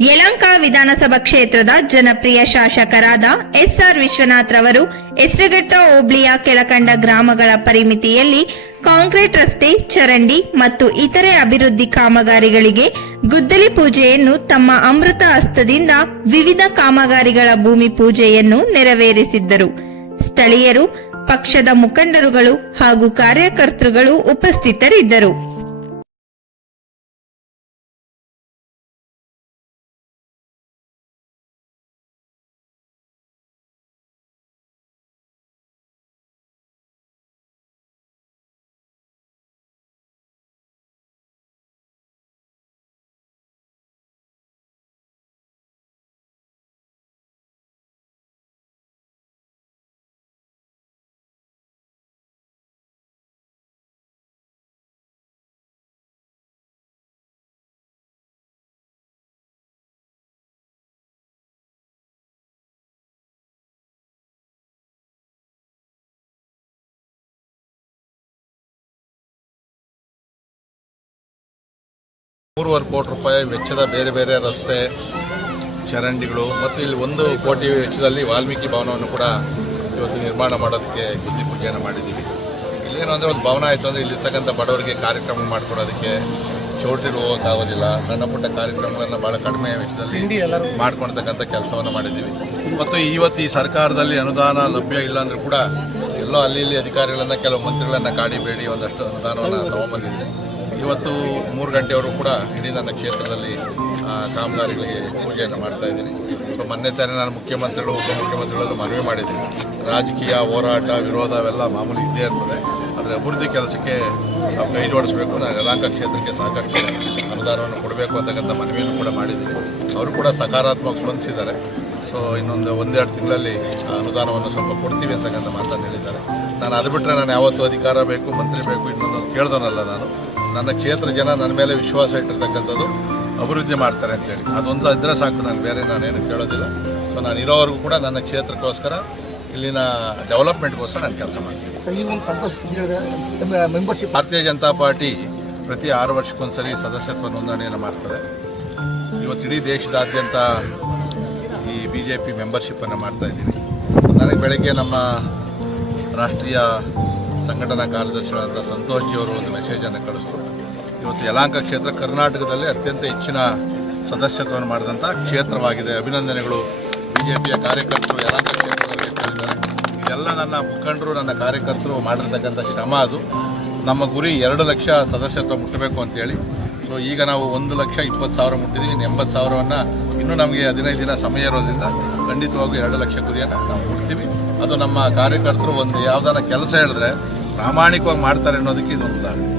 ವಿಧಾನಸಭಾ ಕ್ಷೇತ್ರದ ಜನಪ್ರಿಯ ಶಾಸಕರಾದ ಎಸ್ಆರ್ ವಿಶ್ವನಾಥ್ ರವರು ಹೆಸರುಘಟ್ಟ ಹೋಬ್ಳಿಯ ಕೆಳಕಂಡ ಗ್ರಾಮಗಳ ಪರಿಮಿತಿಯಲ್ಲಿ ಕಾಂಕ್ರೀಟ್ ರಸ್ತೆ, ಚರಂಡಿ ಮತ್ತು ಇತರೆ ಅಭಿವೃದ್ಧಿ ಕಾಮಗಾರಿಗಳಿಗೆ ಗುದ್ದಲಿ ಪೂಜೆಯನ್ನು ತಮ್ಮ ಅಮೃತ ಹಸ್ತದಿಂದ ವಿವಿಧ ಕಾಮಗಾರಿಗಳ ಭೂಮಿ ಪೂಜೆಯನ್ನು ನೆರವೇರಿಸಿದ್ದರು. ಸ್ಥಳೀಯರು, ಪಕ್ಷದ ಮುಖಂಡರುಗಳು ಹಾಗೂ ಕಾರ್ಯಕರ್ತರುಗಳು ಉಪಸ್ಥಿತರಿದ್ದರು. ಮೂರುವರೆ ಕೋಟಿ ರೂಪಾಯಿ ವೆಚ್ಚದ ಬೇರೆ ಬೇರೆ ರಸ್ತೆ ಚರಂಡಿಗಳು ಮತ್ತು ಇಲ್ಲಿ ಒಂದು ಕೋಟಿ ವೆಚ್ಚದಲ್ಲಿ ವಾಲ್ಮೀಕಿ ಭವನವನ್ನು ಕೂಡ ಇವತ್ತು ನಿರ್ಮಾಣ ಮಾಡೋದಕ್ಕೆ ಗುದ್ದಿ ಪೂಜೆಯನ್ನು ಮಾಡಿದ್ದೀವಿ. ಇಲ್ಲೇನು ಅಂದರೆ ಒಂದು ಭವನ ಆಯಿತು ಅಂದರೆ ಇಲ್ಲಿರ್ತಕ್ಕಂಥ ಬಡವರಿಗೆ ಕಾರ್ಯಕ್ರಮ ಮಾಡಿಕೊಡೋದಕ್ಕೆ ಚೌಟ್ರಿಗೆ ಹೋಗೋಕ್ಕಾಗೋದಿಲ್ಲ. ಸಣ್ಣ ಪುಟ್ಟ ಕಾರ್ಯಕ್ರಮಗಳನ್ನು ಭಾಳ ಕಡಿಮೆ ವೆಚ್ಚದಲ್ಲಿ ಮಾಡ್ಕೊಳ್ತಕ್ಕಂಥ ಕೆಲಸವನ್ನು ಮಾಡಿದ್ದೀವಿ. ಮತ್ತು ಇವತ್ತು ಈ ಸರ್ಕಾರದಲ್ಲಿ ಅನುದಾನ ಲಭ್ಯ ಇಲ್ಲ ಅಂದರೂ ಕೂಡ ಎಲ್ಲೋ ಅಲ್ಲಿ ಇಲ್ಲಿ ಅಧಿಕಾರಿಗಳನ್ನು ಕೆಲವು ಮಂತ್ರಿಗಳನ್ನು ಕಾಡಿಬೇಡಿ ಒಂದಷ್ಟು ಅನುದಾನವನ್ನು ತಗೊಂಬಂದಿದ್ದೀವಿ. ಇವತ್ತು ಮೂರು ಗಂಟೆವರೆಗೂ ಕೂಡ ಇಡೀ ನನ್ನ ಕ್ಷೇತ್ರದಲ್ಲಿ ಕಾಮಗಾರಿಗಳಿಗೆ ಪೂಜೆಯನ್ನು ಮಾಡ್ತಾ ಇದ್ದೀನಿ. ಸೊ, ಮೊನ್ನೆ ತಾನೇ ನಾನು ಮುಖ್ಯಮಂತ್ರಿಗಳು, ಉಪಮುಖ್ಯಮಂತ್ರಿಗಳಲ್ಲೂ ಮನವಿ ಮಾಡಿದ್ದೀನಿ. ರಾಜಕೀಯ ಹೋರಾಟ, ವಿರೋಧ ಅವೆಲ್ಲ ಮಾಮೂಲಿ ಇದ್ದೇ ಇರ್ತದೆ. ಆದರೆ ಅಭಿವೃದ್ಧಿ ಕೆಲಸಕ್ಕೆ ನಾವು ಕೈ ಜೋಡಿಸಬೇಕು, ನಾನು ಯಲಾಂಕ ಕ್ಷೇತ್ರಕ್ಕೆ ಸಾಕಷ್ಟು ಅನುದಾನವನ್ನು ಕೊಡಬೇಕು ಅಂತಕ್ಕಂಥ ಮನವಿಯನ್ನು ಕೂಡ ಮಾಡಿದ್ದೀನಿ. ಅವರು ಕೂಡ ಸಕಾರಾತ್ಮಕ ಸ್ಪಂದಿಸಿದ್ದಾರೆ. ಸೊ, ಇನ್ನೊಂದು ಒಂದೆರಡು ತಿಂಗಳಲ್ಲಿ ಅನುದಾನವನ್ನು ಸ್ವಲ್ಪ ಕೊಡ್ತೀವಿ ಅಂತಕ್ಕಂಥ ಮಾತನ್ನು ಹೇಳಿದ್ದಾರೆ. ನಾನು ಅದು ಬಿಟ್ಟರೆ ನಾನು ಯಾವತ್ತೂ ಅಧಿಕಾರ ಬೇಕು, ಮಂತ್ರಿ ಬೇಕು, ಇನ್ನೊಂದು ಕೇಳ್ದೋನಲ್ಲ ನಾನು. ನನ್ನ ಕ್ಷೇತ್ರ ಜನ ನನ್ನ ಮೇಲೆ ವಿಶ್ವಾಸ ಇಟ್ಟಿರ್ತಕ್ಕಂಥದ್ದು ಅಭಿವೃದ್ಧಿ ಮಾಡ್ತಾರೆ ಅಂತೇಳಿ ಅದೊಂದು ಇದ್ರೆ ಸಾಕು ನಾನು ಬೇರೆ ನಾನೇನು ಕೇಳೋದಿಲ್ಲ. ಸೊ ನಾನು ಇರೋವರೆಗೂ ಕೂಡ ನನ್ನ ಕ್ಷೇತ್ರಕ್ಕೋಸ್ಕರ ಇಲ್ಲಿನ ಡೆವಲಪ್ಮೆಂಟ್ಗೋಸ್ಕರ ನಾನು ಕೆಲಸ ಮಾಡ್ತೀನಿ. ಭಾರತೀಯ ಜನತಾ ಪಾರ್ಟಿ ಪ್ರತಿ ಆರು ವರ್ಷಕ್ಕೊಂದ್ಸರಿ ಸದಸ್ಯತ್ವ ನೋಂದಣಿಯನ್ನು ಮಾಡ್ತಾರೆ ಇವತ್ತು ಇಡೀ ದೇಶದಾದ್ಯಂತ ಈ ಬಿ ಜೆ ಪಿ ಮೆಂಬರ್ಶಿಪ್ಪನ್ನು ಮಾಡ್ತಾ ಇದ್ದೀನಿ. ನನಗೆ ಬೆಳಗ್ಗೆ ನಮ್ಮ ರಾಷ್ಟ್ರೀಯ ಸಂಘಟನಾ ಕಾರ್ಯದರ್ಶಿಗಳಾದ ಸಂತೋಷ್ ಜಿ ಅವರು ಒಂದು ಮೆಸೇಜನ್ನು ಕಳಿಸಿದ್ರು ಇವತ್ತು ಯಲಾಂಕ ಕ್ಷೇತ್ರ ಕರ್ನಾಟಕದಲ್ಲಿ ಅತ್ಯಂತ ಹೆಚ್ಚಿನ ಸದಸ್ಯತ್ವವನ್ನು ಮಾಡಿದಂಥ ಕ್ಷೇತ್ರವಾಗಿದೆ. ಅಭಿನಂದನೆಗಳು ಬಿ ಜೆ ಪಿಯ ಕಾರ್ಯಕರ್ತರು ಯಲಾಂಕ ಕ್ಷೇತ್ರದಲ್ಲಿ. ಇದೆಲ್ಲ ನನ್ನ ಮುಖಂಡರು, ನನ್ನ ಕಾರ್ಯಕರ್ತರು ಮಾಡಿರ್ತಕ್ಕಂಥ ಶ್ರಮ ಅದು. ನಮ್ಮ ಗುರಿ ಎರಡು ಲಕ್ಷ ಸದಸ್ಯತ್ವ ಮುಟ್ಟಬೇಕು ಅಂತೇಳಿ ಸೊ ಈಗ ನಾವು ಒಂದು ಲಕ್ಷ ಇಪ್ಪತ್ತು ಸಾವಿರ ಮುಟ್ಟಿದ್ದೀವಿ ಇನ್ನು ಎಂಬತ್ತು ಸಾವಿರವನ್ನು ಇನ್ನೂ ನಮಗೆ ಹದಿನೈದು ದಿನ ಸಮಯ ಇರೋದ್ರಿಂದ ಖಂಡಿತವಾಗೂ ಎರಡು ಲಕ್ಷ ಗುರಿಯನ್ನು ನಾವು ಮುಟ್ತೀವಿ. ಅದು ನಮ್ಮ ಕಾರ್ಯಕರ್ತರು ಒಂದು ಯಾವ್ದಾನ ಕೆಲಸ ಹೇಳಿದ್ರೆ ಪ್ರಾಮಾಣಿಕವಾಗಿ ಮಾಡ್ತಾರೆ ಅನ್ನೋದಕ್ಕೆ ಇದೊಂದು ಉದಾಹರಣೆ.